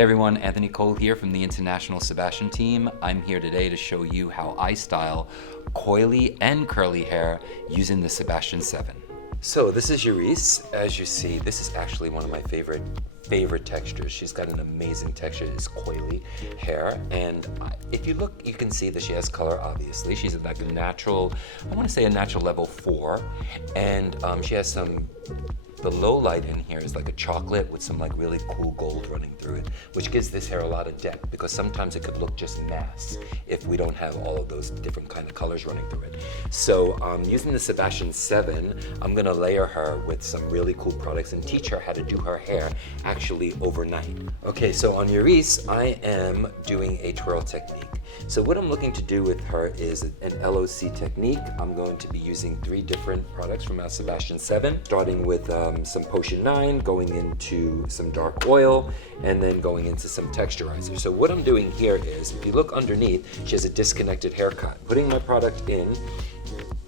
Hey everyone, Anthony Cole here from the International Sebastian team. I'm here today to show you how I style coily and curly hair using the Sebastian 7. So this is Yurice. As you see, this is actually one of my favorite textures. She's got an amazing texture. It's coily hair, and if you look, you can see that she has color. Obviously, she's at like a natural, I want to say a natural level 4, and she has some. The low light in here is like a chocolate with some like really cool gold running through it, which gives this hair a lot of depth, because sometimes it could look just mass if we don't have all of those different kind of colors running through it. So using the Sebastian 7, I'm gonna layer her with some really cool products and teach her how to do her hair actually overnight. Okay, so on Yurice, I am doing a twirl technique. So what I'm looking to do with her is an LOC technique. I'm going to be using 3 different products from our Sebastian 7, starting with some Potion 9, going into some dark oil, and then going into some texturizer. So what I'm doing here is, if you look underneath, she has a disconnected haircut. Putting my product in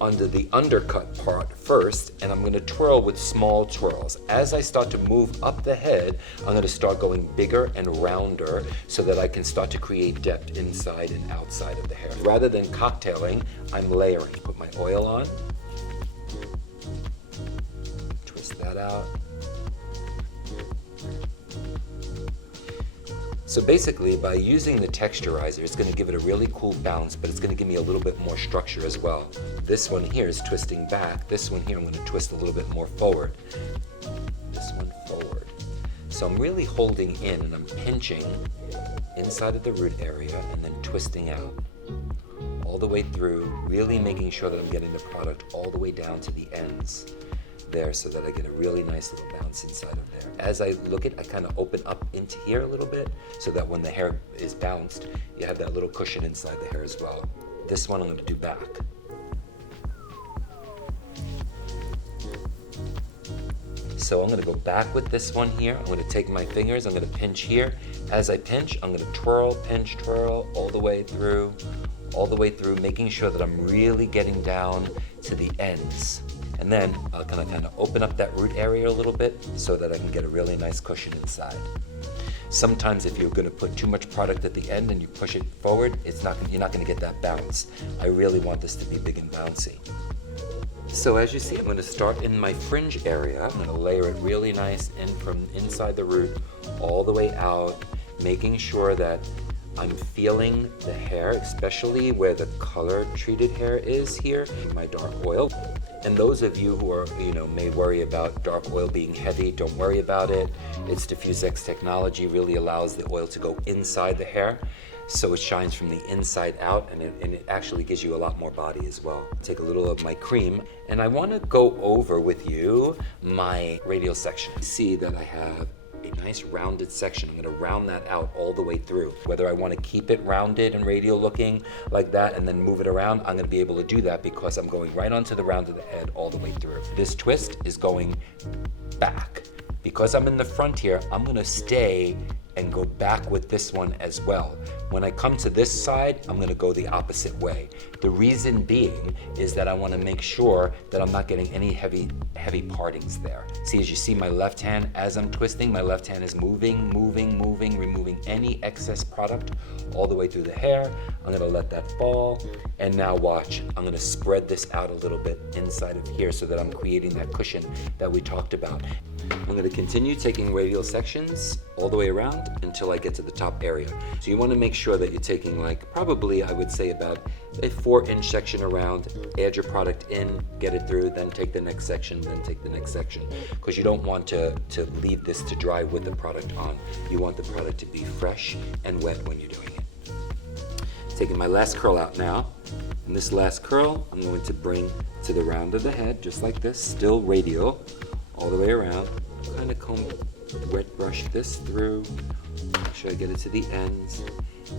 under the undercut part first, and I'm gonna twirl with small twirls. As I start to move up the head, I'm gonna start going bigger and rounder so that I can start to create depth inside and outside of the hair. Rather than cocktailing, I'm layering. Put my oil on, twist that out. So basically, by using the texturizer, it's going to give it a really cool bounce, but it's going to give me a little bit more structure as well. This one here is twisting back. This one here, I'm going to twist a little bit more forward. This one forward. So I'm really holding in and I'm pinching inside of the root area and then twisting out all the way through, really making sure that I'm getting the product all the way down to the ends there, so that I get a really nice little bounce inside of there. As I look at, I kind of open up into here a little bit so that when the hair is bounced, you have that little cushion inside the hair as well. This one I'm going to do back. So I'm going to go back with this one here. I'm going to take my fingers, I'm going to pinch here. As I pinch, I'm going to twirl, pinch, twirl all the way through, making sure that I'm really getting down to the ends. And then I'm gonna kind of open up that root area a little bit so that I can get a really nice cushion inside. Sometimes if you're gonna put too much product at the end and you push it forward, you're not gonna get that bounce. I really want this to be big and bouncy. So as you see, I'm gonna start in my fringe area. I'm gonna layer it really nice in from inside the root all the way out, making sure that I'm feeling the hair, especially where the color treated hair is here in my dark oil. And those of you who are, may worry about dark oil being heavy, don't worry about it. Its Diffuse-X technology really allows the oil to go inside the hair, so it shines from the inside out, and it actually gives you a lot more body as well. Take a little of my cream, and I want to go over with you my radial section. See that I have a nice rounded section. I'm going to round that out all the way through. Whether I want to keep it rounded and radial looking like that and then move it around, I'm going to be able to do that because I'm going right onto the round of the head all the way through. This twist is going back. Because I'm in the front here, I'm going to stay and go back with this one as well. When I come to this side, I'm gonna go the opposite way. The reason being is that I wanna make sure that I'm not getting any heavy partings there. See, as you see my left hand, as I'm twisting, my left hand is moving, removing any excess product all the way through the hair. I'm gonna let that fall. And now watch, I'm gonna spread this out a little bit inside of here so that I'm creating that cushion that we talked about. I'm gonna continue taking radial sections all the way around until I get to the top area. So you wanna make sure that you're taking probably I would say about a 4-inch section around, add your product in, get it through, then take the next section, then take the next section. Because you don't want to leave this to dry with the product on. You want the product to be fresh and wet when you're doing it. Taking my last curl out now. And this last curl, I'm going to bring to the round of the head, just like this, still radial, all the way around. Kind of comb, wet brush this through, make sure I get it to the ends.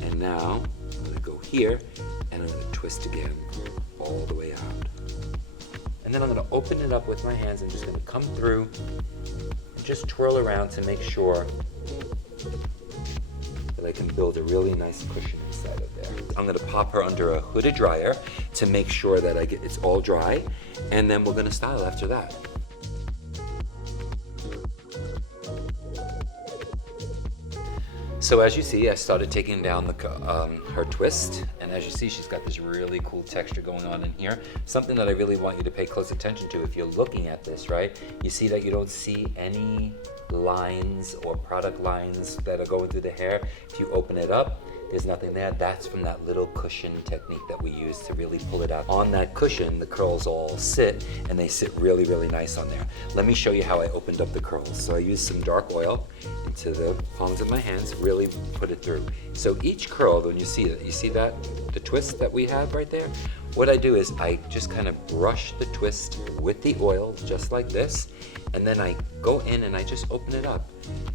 And now I'm gonna go here and I'm gonna twist again all the way out. And then I'm gonna open it up with my hands. I'm just gonna come through and just twirl around to make sure that I can build a really nice cushion inside of there. I'm gonna pop her under a hooded dryer to make sure that it's all dry, and then we're gonna style after that. So as you see, I started taking down her twist, and as you see, she's got this really cool texture going on in here. Something that I really want you to pay close attention to if you're looking at this, right? You see that you don't see any lines or product lines that are going through the hair. If you open it up, there's nothing there. That's from that little cushion technique that we use to really pull it out. On that cushion, the curls all sit, and they sit really, really nice on there. Let me show you how I opened up the curls. So I used some dark oil into the palms of my hands, really put it through. So each curl, when you see that, the twist that we have right there? What I do is I just kind of brush the twist with the oil, just like this, and then I go in and I just open it up.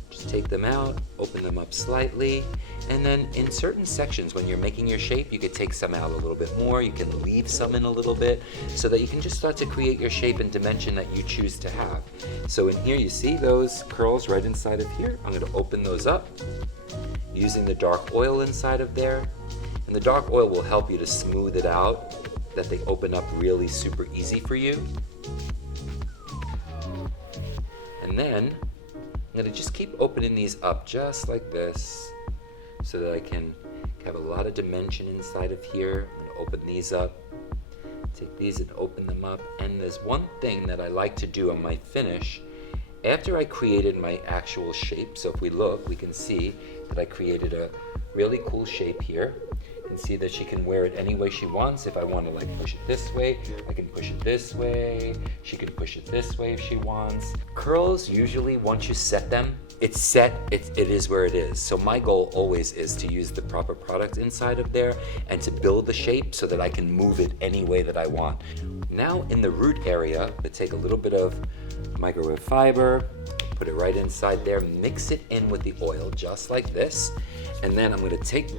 Just take them out, open them up slightly, and then in certain sections when you're making your shape, you could take some out a little bit more, you can leave some in a little bit, so that you can just start to create your shape and dimension that you choose to have. So in here you see those curls right inside of here. I'm gonna open those up using the dark oil inside of there. And the dark oil will help you to smooth it out, that they open up really super easy for you. And then I'm gonna just keep opening these up just like this so that I can have a lot of dimension inside of here. I'm gonna open these up, take these and open them up. And there's one thing that I like to do on my finish after I created my actual shape. So if we look, we can see that I created a really cool shape here. You can see that she can wear it any way she wants. If I want to like push it this way, I can push it this way. She can push it this way if she wants. Curls, usually once you set them, it's set, it is where it is. So my goal always is to use the proper product inside of there and to build the shape so that I can move it any way that I want. Now in the root area, I take a little bit of microwave fiber, put it right inside there, mix it in with the oil just like this, and then I'm gonna take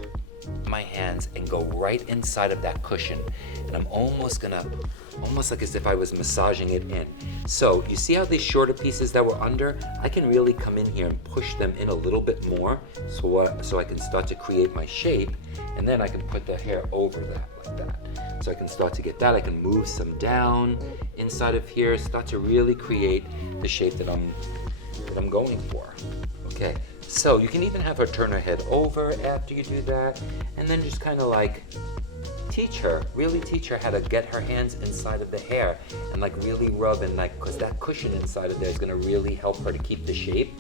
my hands and go right inside of that cushion, and I'm almost like as if I was massaging it in. So you see how these shorter pieces that were under, I can really come in here and push them in a little bit more so I can start to create my shape, and then I can put the hair over that like that. So I can start to get that. I can move some down inside of here, start to really create the shape that I'm going for. Okay. So you can even have her turn her head over after you do that, and then just kind of like really teach her how to get her hands inside of the hair and like really rub and like, because that cushion inside of there is going to really help her to keep the shape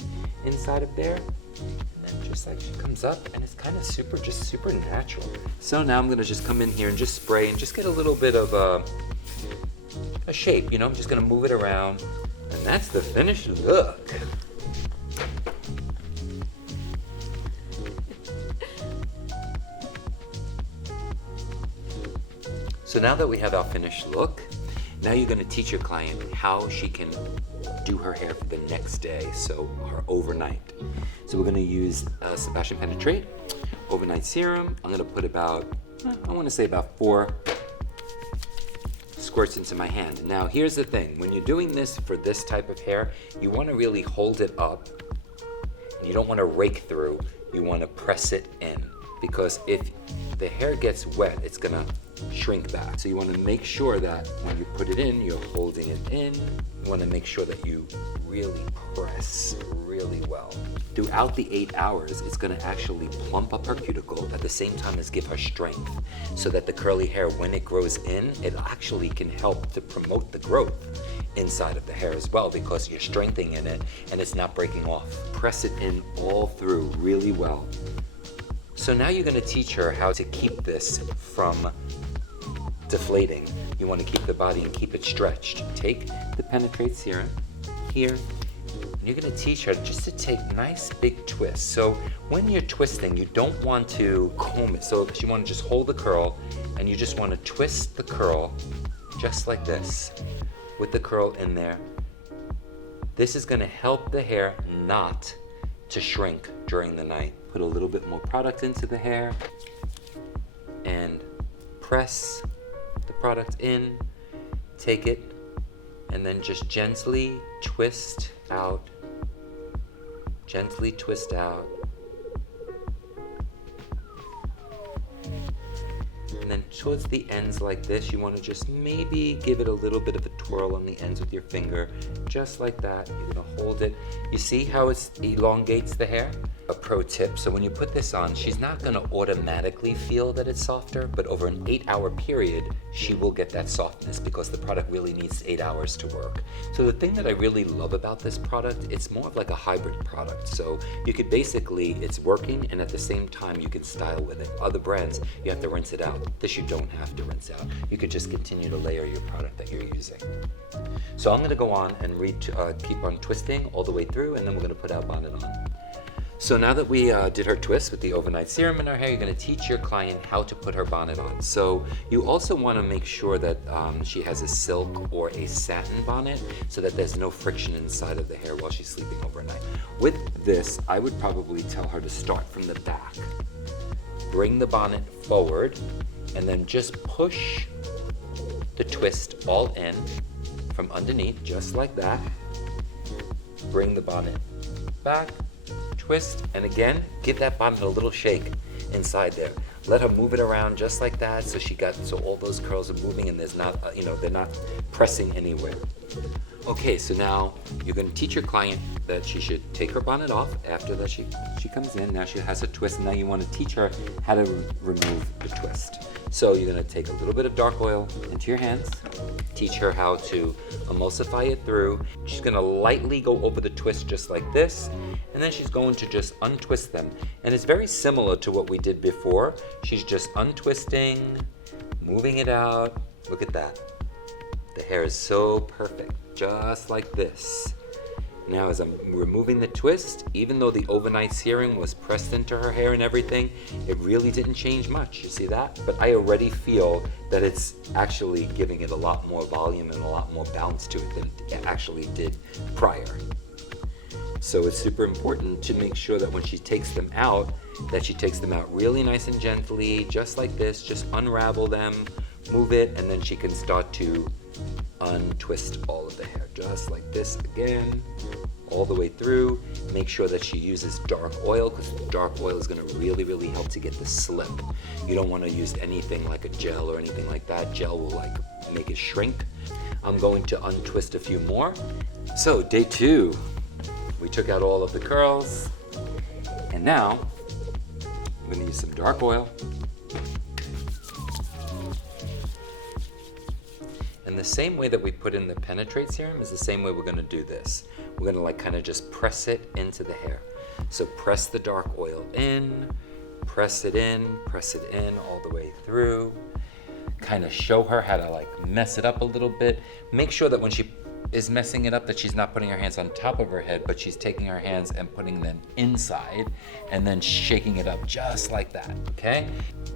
inside of there. And then just like she comes up and it's kind of super natural. So now I'm going to just come in here and just spray and just get a little bit of a shape, you know, I'm just going to move it around, and that's the finished look. So now that we have our finished look, now you're gonna teach your client how she can do her hair for the next day, so her overnight. So we're gonna use Sebastian Penetrate Overnight Serum. I'm gonna put about 4 squirts into my hand. Now here's the thing, when you're doing this for this type of hair, you wanna really hold it up. You don't wanna rake through, you wanna press it in. Because if the hair gets wet, it's gonna shrink back. So you wanna make sure that when you put it in, you're holding it in. You wanna make sure that you really press really well. Throughout the 8 hours, it's gonna actually plump up her cuticle at the same time as give her strength, so that the curly hair, when it grows in, it actually can help to promote the growth inside of the hair as well, because you're strengthening it and it's not breaking off. Press it in all through really well. So now you're gonna teach her how to keep this from deflating. You wanna keep the body and keep it stretched. Take the Penetrate Serum here, and you're gonna teach her just to take nice big twists. So when you're twisting, you don't want to comb it. So you wanna just hold the curl, and you just wanna twist the curl just like this, with the curl in there. This is gonna help the hair not to shrink during the night. Put a little bit more product into the hair and press the product in, take it, and then just gently twist out, gently twist out. And then towards the ends like this, you want to just maybe give it a little bit of a twirl on the ends with your finger, just like that. You're gonna hold it. You see how it elongates the hair? a pro tip. So when you put this on, she's not gonna automatically feel that it's softer, but over an 8-hour period, she will get that softness because the product really needs 8 hours to work. So the thing that I really love about this product, it's more of like a hybrid product. So you could basically, it's working and at the same time you can style with it. Other brands, you have to rinse it out. This you don't have to rinse out. You could just continue to layer your product that you're using. So I'm gonna go on and keep on twisting all the way through, and then we're gonna put our bonnet on. So now that we did her twist with the overnight serum in her hair, you're gonna teach your client how to put her bonnet on. So you also wanna make sure that she has a silk or a satin bonnet so that there's no friction inside of the hair while she's sleeping overnight. With this, I would probably tell her to start from the back. Bring the bonnet forward and then just push the twist all in from underneath, just like that. Bring the bonnet back, twist, and again, give that bonnet a little shake inside there. Let her move it around just like that so all those curls are moving and there's not, they're not pressing anywhere. Okay, so now you're gonna teach your client that she should take her bonnet off after that she comes in. Now she has a twist, and now you wanna teach her how to remove the twist. So you're gonna take a little bit of dark oil into your hands, teach her how to emulsify it through. She's gonna lightly go over the twist just like this, and then she's going to just untwist them. And it's very similar to what we did before. She's just untwisting, moving it out. Look at that. The hair is so perfect, just like this. Now as I'm removing the twist, even though the overnight serum was pressed into her hair and everything, it really didn't change much, you see that? But I already feel that it's actually giving it a lot more volume and a lot more bounce to it than it actually did prior. So it's super important to make sure that when she takes them out, that she takes them out really nice and gently, just like this, just unravel them, move it, and then she can start to untwist all of the hair, just like this again, all the way through. Make sure that she uses dark oil, because dark oil is gonna really, really help to get the slip. You don't wanna use anything like a gel or anything like that. Gel will make it shrink. I'm going to untwist a few more. So day 2, we took out all of the curls, and now I'm gonna use some dark oil. And the same way that we put in the penetrate serum is the same way we're gonna do this. We're gonna kind of just press it into the hair. So press the dark oil in, press it in all the way through. Kind of show her how to mess it up a little bit. Make sure that when she is messing it up that she's not putting her hands on top of her head, but she's taking her hands and putting them inside and then shaking it up just like that, okay?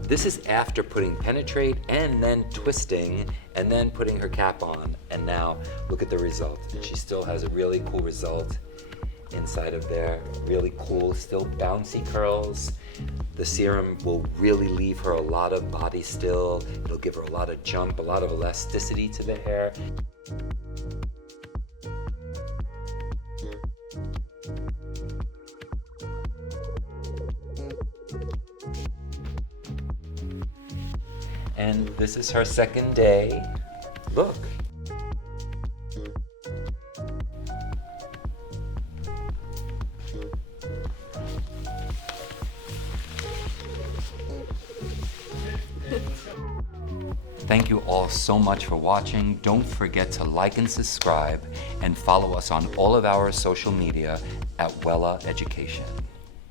This is after putting penetrate and then twisting and then putting her cap on. And now look at the result. She still has a really cool result inside of there. Really cool, still bouncy curls. The serum will really leave her a lot of body still. It'll give her a lot of jump, a lot of elasticity to the hair. And this is her second day. Look. Thank you all so much for watching. Don't forget to like and subscribe and follow us on all of our social media at WellaEducation.